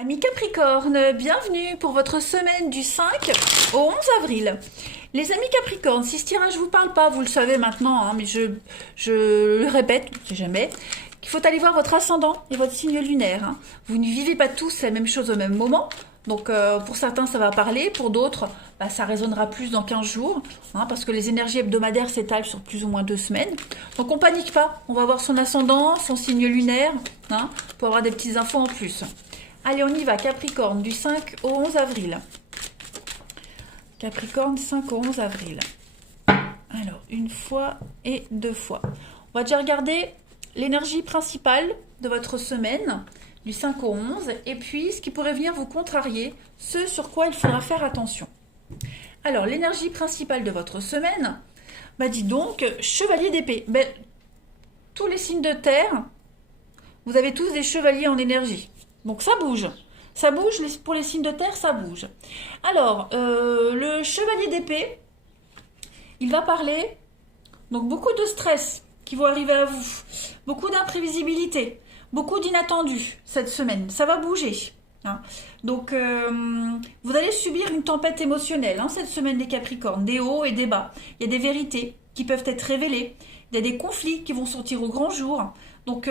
Amis Capricorne, bienvenue pour votre semaine du 5 au 11 avril. Les amis Capricorne, si ce tirage ne vous parle pas, vous le savez maintenant, hein, mais je le répète, on ne sait jamais, qu'il faut aller voir votre ascendant et votre signe lunaire. Hein. Vous ne vivez pas tous la même chose au même moment, donc pour certains ça va parler, pour d'autres ça résonnera plus dans 15 jours, hein, parce que les énergies hebdomadaires s'étalent sur plus ou moins 2 semaines. Donc on panique pas, on va voir son ascendant, son signe lunaire, hein, pour avoir des petites infos en plus. Allez, on y va, Capricorne, du 5 au 11 avril. Capricorne, 5 au 11 avril. Alors, une fois et deux fois. On va déjà regarder l'énergie principale de votre semaine, du 5 au 11, et puis ce qui pourrait venir vous contrarier, ce sur quoi il faudra faire attention. Alors, l'énergie principale de votre semaine, dis donc, chevalier d'épée. Tous les signes de terre, vous avez tous des chevaliers en énergie. Donc ça bouge. Ça bouge, pour les signes de terre, ça bouge. Alors, le chevalier d'épée, il va parler, donc beaucoup de stress qui vont arriver à vous, beaucoup d'imprévisibilité, beaucoup d'inattendus cette semaine, ça va bouger. Hein. Donc, vous allez subir une tempête émotionnelle cette semaine des Capricornes, des hauts et des bas. Il y a des vérités qui peuvent être révélées, il y a des conflits qui vont sortir au grand jour. Donc,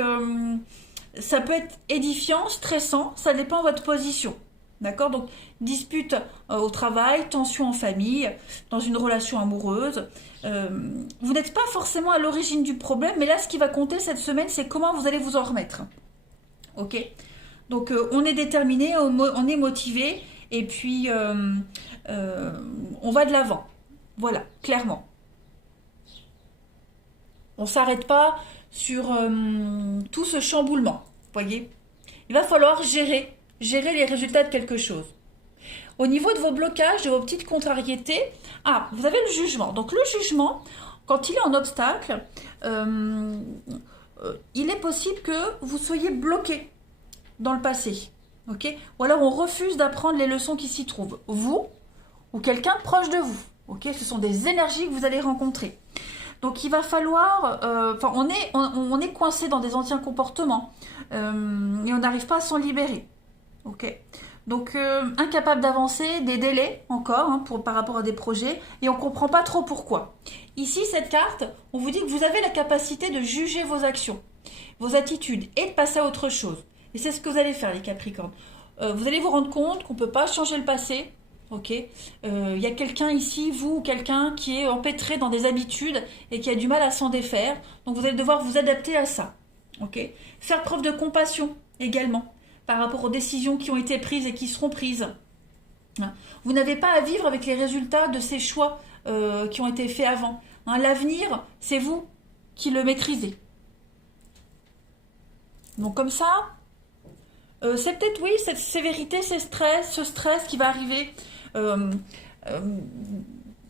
ça peut être édifiant, stressant, ça dépend de votre position. D'accord? Donc, dispute au travail, tension en famille, dans une relation amoureuse. Vous n'êtes pas forcément à l'origine du problème, mais là, ce qui va compter cette semaine, c'est comment vous allez vous en remettre. Ok? Donc, on est déterminé, on est motivé, et puis, on va de l'avant. Voilà, clairement. On ne s'arrête pas sur tout ce chamboulement. Voyez, il va falloir gérer les résultats de quelque chose. Au niveau de vos blocages, de vos petites contrariétés, vous avez le jugement. Donc le jugement, quand il est en obstacle, il est possible que vous soyez bloqué dans le passé. Ok? Ou alors on refuse d'apprendre les leçons qui s'y trouvent. Vous ou quelqu'un proche de vous. Ok? Ce sont des énergies que vous allez rencontrer. Donc il va falloir, on est coincé dans des anciens comportements et on n'arrive pas à s'en libérer. Ok. Donc incapable d'avancer, des délais encore par rapport à des projets et on ne comprend pas trop pourquoi. Ici cette carte, on vous dit que vous avez la capacité de juger vos actions, vos attitudes et de passer à autre chose. Et c'est ce que vous allez faire les Capricornes. Vous allez vous rendre compte qu'on ne peut pas changer le passé. Ok, y a quelqu'un ici, vous ou quelqu'un qui est empêtré dans des habitudes et qui a du mal à s'en défaire. Donc vous allez devoir vous adapter à ça. Ok, faire preuve de compassion également par rapport aux décisions qui ont été prises et qui seront prises. Vous n'avez pas à vivre avec les résultats de ces choix qui ont été faits avant. L'avenir, c'est vous qui le maîtrisez. Donc comme ça, c'est peut-être oui, cette sévérité, ce stress qui va arriver.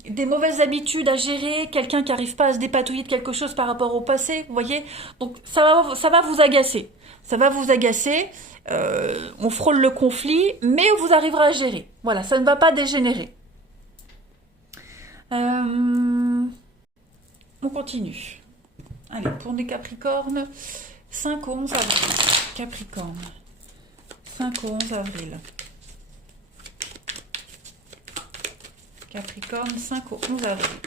Des mauvaises habitudes à gérer, quelqu'un qui n'arrive pas à se dépatouiller de quelque chose par rapport au passé, vous voyez. Donc ça va vous agacer. Ça va vous agacer. On frôle le conflit, mais vous arriverez à gérer. Voilà, ça ne va pas dégénérer. On continue. Allez, pour les Capricornes, 5 au 11 avril. Capricorne, 5 au 11 avril. Capricorne, 5 au 11 avril.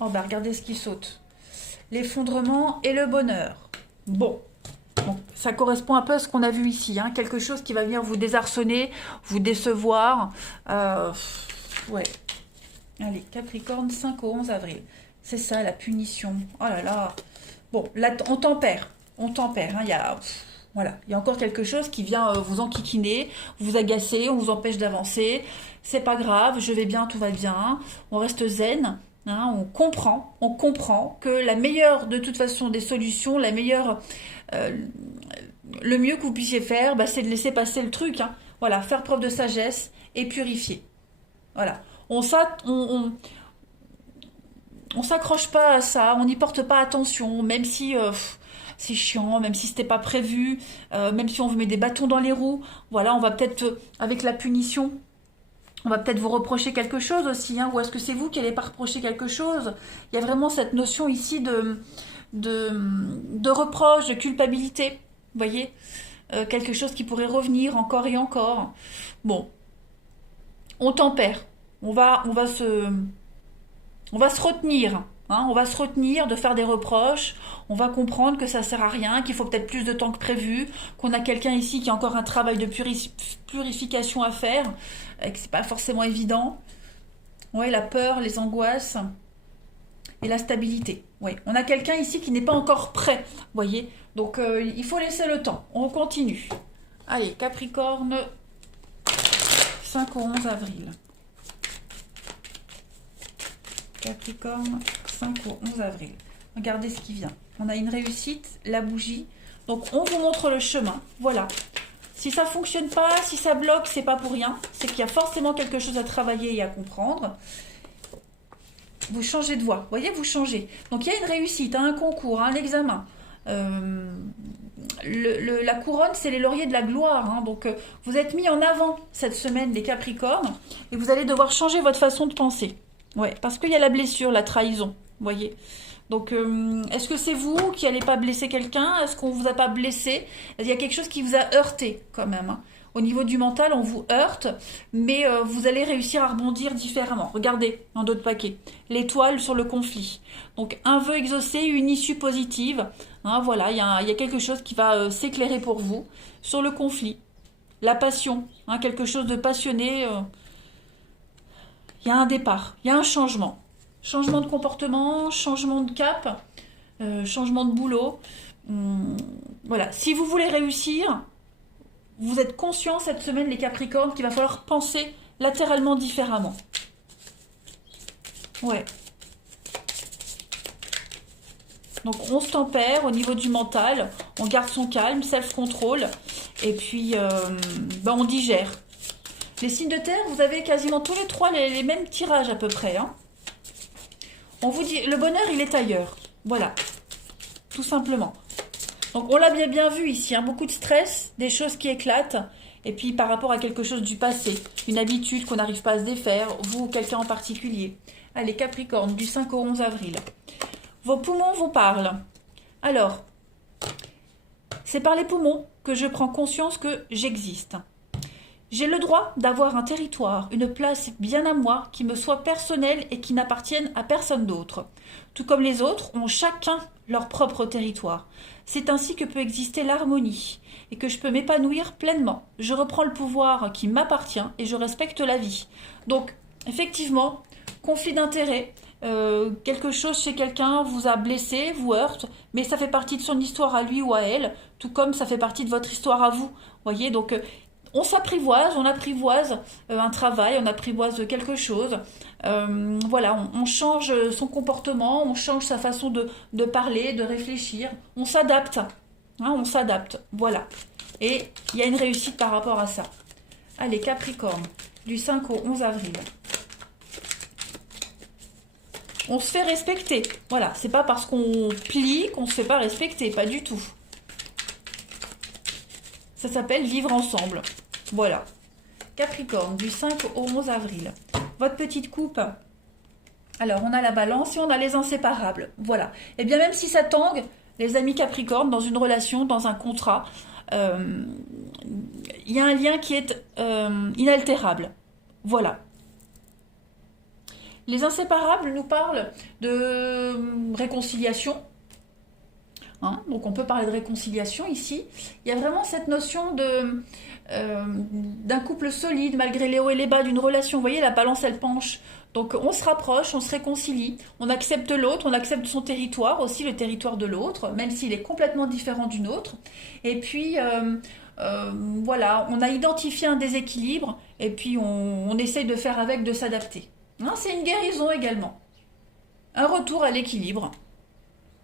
Regardez ce qui saute. L'effondrement et le bonheur. Bon, ça correspond un peu à ce qu'on a vu ici. Quelque chose qui va venir vous désarçonner, vous décevoir. Ouais. Allez, Capricorne, 5 au 11 avril. C'est ça, la punition. Oh là là. Bon, là, on tempère. On tempère. Il y a encore quelque chose qui vient vous enquiquiner, vous agacer, on vous empêche d'avancer. C'est pas grave, je vais bien, tout va bien. On reste zen. On comprend que la meilleure, de toute façon, des solutions, la meilleure, le mieux que vous puissiez faire, c'est de laisser passer le truc. Voilà, faire preuve de sagesse et purifier. Voilà. On s'accroche pas à ça, on n'y porte pas attention, même si c'est chiant, même si c'était pas prévu, même si on vous met des bâtons dans les roues. Voilà, on va peut-être, avec la punition, on va peut-être vous reprocher quelque chose aussi, ou est-ce que c'est vous qui allez pas reprocher quelque chose? Il y a vraiment cette notion ici de reproche, de culpabilité, vous voyez. quelque chose qui pourrait revenir encore et encore. Bon, on tempère. On va se retenir. Hein, on va se retenir de faire des reproches. On va comprendre que ça sert à rien, qu'il faut peut-être plus de temps que prévu, qu'on a quelqu'un ici qui a encore un travail de purification à faire, et que c'est pas forcément évident. Ouais, la peur, les angoisses et la stabilité. Ouais, on a quelqu'un ici qui n'est pas encore prêt, voyez. Donc il faut laisser le temps. On continue. Allez, Capricorne, 5 au 11 avril. Capricorne, 5 au 11 avril. Regardez ce qui vient. On a une réussite, la bougie. Donc on vous montre le chemin. Voilà. Si ça ne fonctionne pas, si ça bloque, c'est pas pour rien. C'est qu'il y a forcément quelque chose à travailler et à comprendre. Vous changez de voie. Vous voyez, vous changez. Donc il y a une réussite, un concours, un examen. La couronne, c'est les lauriers de la gloire. Hein. Donc vous êtes mis en avant cette semaine, les Capricornes. Et vous allez devoir changer votre façon de penser. Ouais, parce qu'il y a la blessure, la trahison. Vous voyez. Donc, est-ce que c'est vous qui n'allez pas blesser quelqu'un? Est-ce qu'on ne vous a pas blessé? Il y a quelque chose qui vous a heurté quand même. Hein. Au niveau du mental, on vous heurte, mais vous allez réussir à rebondir différemment. Regardez, dans d'autres paquets. L'étoile sur le conflit. Donc, un vœu exaucé, une issue positive. Hein, voilà, il y a quelque chose qui va s'éclairer pour vous. Sur le conflit. La passion, hein, quelque chose de passionné. Il y a un départ, il y a un changement. Changement de comportement, changement de cap, changement de boulot. Voilà, si vous voulez réussir, vous êtes conscient cette semaine, les Capricornes, qu'il va falloir penser latéralement différemment. Ouais. Donc on se tempère au niveau du mental, on garde son calme, self-control, et puis on digère. Les signes de terre, vous avez quasiment tous les trois les mêmes tirages à peu près. Hein. On vous dit, le bonheur, il est ailleurs. Voilà, tout simplement. Donc on l'a bien vu ici, hein. Beaucoup de stress, des choses qui éclatent, et puis par rapport à quelque chose du passé, une habitude qu'on n'arrive pas à se défaire, vous ou quelqu'un en particulier. Allez, Capricorne, du 5 au 11 avril. Vos poumons vous parlent. Alors, c'est par les poumons que je prends conscience que j'existe. J'ai le droit d'avoir un territoire, une place bien à moi, qui me soit personnelle et qui n'appartienne à personne d'autre. Tout comme les autres ont chacun leur propre territoire. C'est ainsi que peut exister l'harmonie et que je peux m'épanouir pleinement. Je reprends le pouvoir qui m'appartient et je respecte la vie. Donc, effectivement, conflit d'intérêts, quelque chose chez quelqu'un vous a blessé, vous heurte, mais ça fait partie de son histoire à lui ou à elle, tout comme ça fait partie de votre histoire à vous. Voyez, donc on s'apprivoise, on apprivoise un travail, on apprivoise quelque chose. Voilà, on change son comportement, on change sa façon de parler, de réfléchir. On s'adapte. Hein, on s'adapte. Voilà. Et il y a une réussite par rapport à ça. Allez, Capricorne, du 5 au 11 avril. On se fait respecter. Voilà, c'est pas parce qu'on plie qu'on se fait pas respecter, pas du tout. Ça s'appelle vivre ensemble. Voilà. Capricorne, du 5 au 11 avril. Votre petite coupe. Alors, on a la balance et on a les inséparables. Voilà. Et bien, même si ça tangue, les amis Capricorne, dans une relation, dans un contrat, il y a un lien qui est inaltérable. Voilà. Les inséparables nous parlent de réconciliation. Hein, donc on peut parler de réconciliation ici. Il y a vraiment cette notion d'un couple solide malgré les hauts et les bas d'une relation. Vous voyez, la balance elle penche. Donc on se rapproche, on se réconcilie, on accepte l'autre, on accepte son territoire, aussi le territoire de l'autre, même s'il est complètement différent du nôtre. Et puis voilà, on a identifié un déséquilibre et puis on essaye de faire avec, de s'adapter. Hein, c'est une guérison également. Un retour à l'équilibre.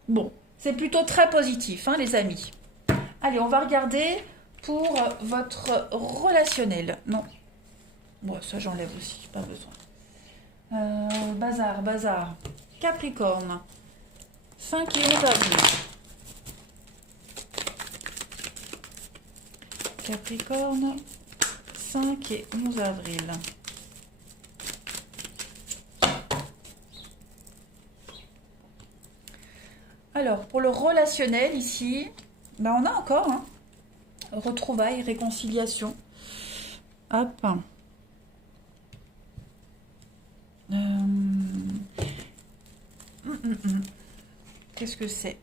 Bon. C'est plutôt très positif, hein, les amis. Allez, on va regarder pour votre relationnel. Non. Bon, ça j'enlève aussi, pas besoin. Bazar. Capricorne. 5 et 11 avril. Capricorne. 5 et 11 avril. Alors, pour le relationnel, ici, ben on a encore Retrouvailles, réconciliation. Hop. Qu'est-ce que c'est,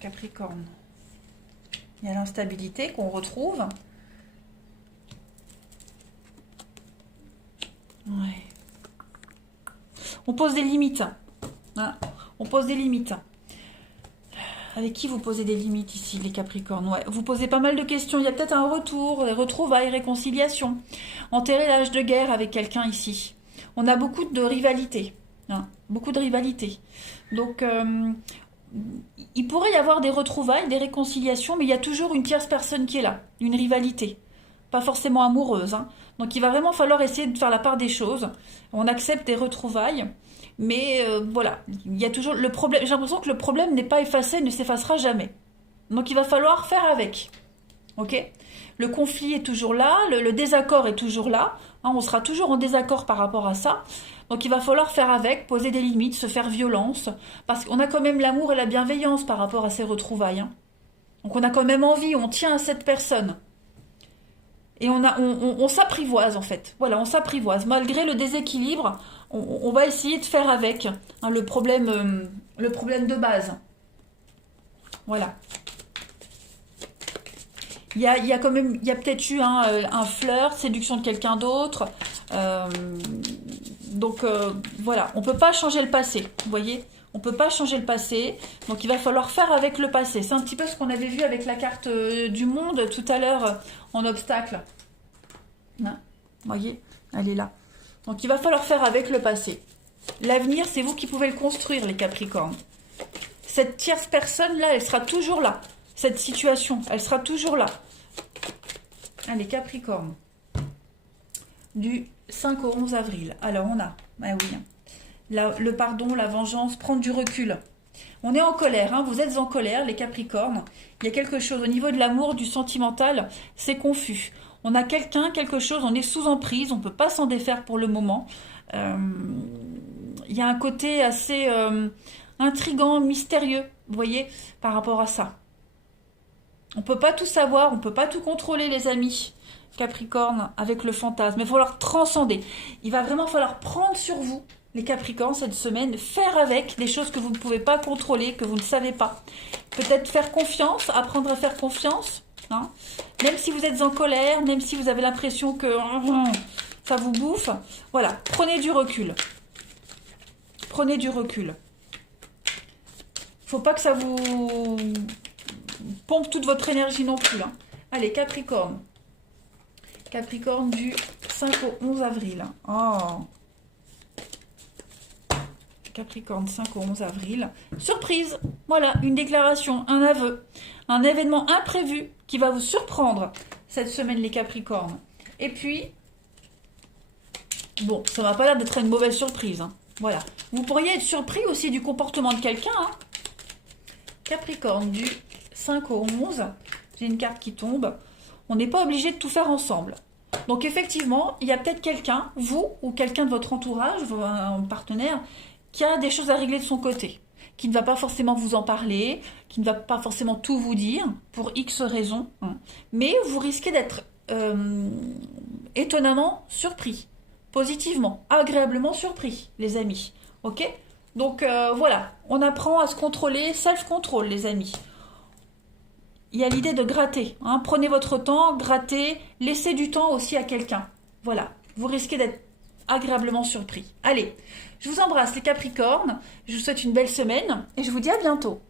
Capricorne? Il y a l'instabilité qu'on retrouve. Ouais. On pose des limites. Hein, on pose des limites. Avec qui vous posez des limites ici, les Capricornes? Ouais, vous posez pas mal de questions. Il y a peut-être un retour, des retrouvailles, réconciliation. Enterrer l'âge de guerre avec quelqu'un ici. On a beaucoup de rivalité. Hein, beaucoup de rivalité. Donc, il pourrait y avoir des retrouvailles, des réconciliations, mais il y a toujours une tierce personne qui est là. Une rivalité. Pas forcément amoureuse. Hein. Donc, il va vraiment falloir essayer de faire la part des choses. On accepte des retrouvailles. Mais voilà, il y a toujours le problème. J'ai l'impression que le problème n'est pas effacé, ne s'effacera jamais. Donc il va falloir faire avec. Ok? Le conflit est toujours là, le désaccord est toujours là. Hein, on sera toujours en désaccord par rapport à ça. Donc il va falloir faire avec, poser des limites, se faire violence. Parce qu'on a quand même l'amour et la bienveillance par rapport à ces retrouvailles. Hein. Donc on a quand même envie, on tient à cette personne. Et on s'apprivoise en fait. Voilà, on s'apprivoise. Malgré le déséquilibre, on va essayer de faire avec hein, le problème de base. Voilà. Il y a quand même, il y a peut-être eu un flirt, séduction de quelqu'un d'autre. Donc voilà, on peut pas changer le passé. Vous voyez, on peut pas changer le passé. Donc il va falloir faire avec le passé. C'est un petit peu ce qu'on avait vu avec la carte du monde tout à l'heure en obstacle. Hein, vous voyez, elle est là. Donc il va falloir faire avec le passé. L'avenir, c'est vous qui pouvez le construire, les Capricornes. Cette tierce personne-là, elle sera toujours là. Cette situation, elle sera toujours là. Allez, Capricorne. Du 5 au 11 avril. Alors, on a, ah oui, le pardon, la vengeance, prendre du recul. On est en colère, hein, vous êtes en colère, les Capricornes. Il y a quelque chose au niveau de l'amour, du sentimental, c'est confus. On a quelqu'un, quelque chose, on est sous emprise, on ne peut pas s'en défaire pour le moment. Il y a un côté assez intriguant, mystérieux, vous voyez, par rapport à ça. On ne peut pas tout savoir, on ne peut pas tout contrôler, les amis. Capricorne, avec le fantasme. Il va falloir transcender. Il va vraiment falloir prendre sur vous, les Capricornes, cette semaine, faire avec des choses que vous ne pouvez pas contrôler, que vous ne savez pas. Peut-être faire confiance, apprendre à faire confiance. Hein. Même si vous êtes en colère, même si vous avez l'impression que ça vous bouffe. Voilà, prenez du recul. Prenez du recul. Faut pas que ça vous pompe toute votre énergie non plus. Hein. Allez, Capricorne. Capricorne du 5 au 11 avril. Oh. Capricorne, 5 au 11 avril. Surprise. Voilà, une déclaration, un aveu. Un événement imprévu qui va vous surprendre cette semaine, les Capricornes. Et puis, bon, ça va pas l'air d'être une mauvaise surprise. Hein. Voilà. Vous pourriez être surpris aussi du comportement de quelqu'un. Hein. Capricorne, du 5 au 11. J'ai une carte qui tombe. On n'est pas obligé de tout faire ensemble. Donc effectivement, il y a peut-être quelqu'un, vous ou quelqu'un de votre entourage, un partenaire, qui a des choses à régler de son côté, qui ne va pas forcément vous en parler, qui ne va pas forcément tout vous dire, pour X raisons. Hein. Mais vous risquez d'être étonnamment surpris, positivement, agréablement surpris, les amis. Ok ? Donc voilà, on apprend à se contrôler, self-control, les amis. Il y a l'idée de gratter. Hein. Prenez votre temps, grattez, laissez du temps aussi à quelqu'un. Voilà, vous risquez d'être agréablement surpris. Allez, je vous embrasse les Capricornes, je vous souhaite une belle semaine et je vous dis à bientôt.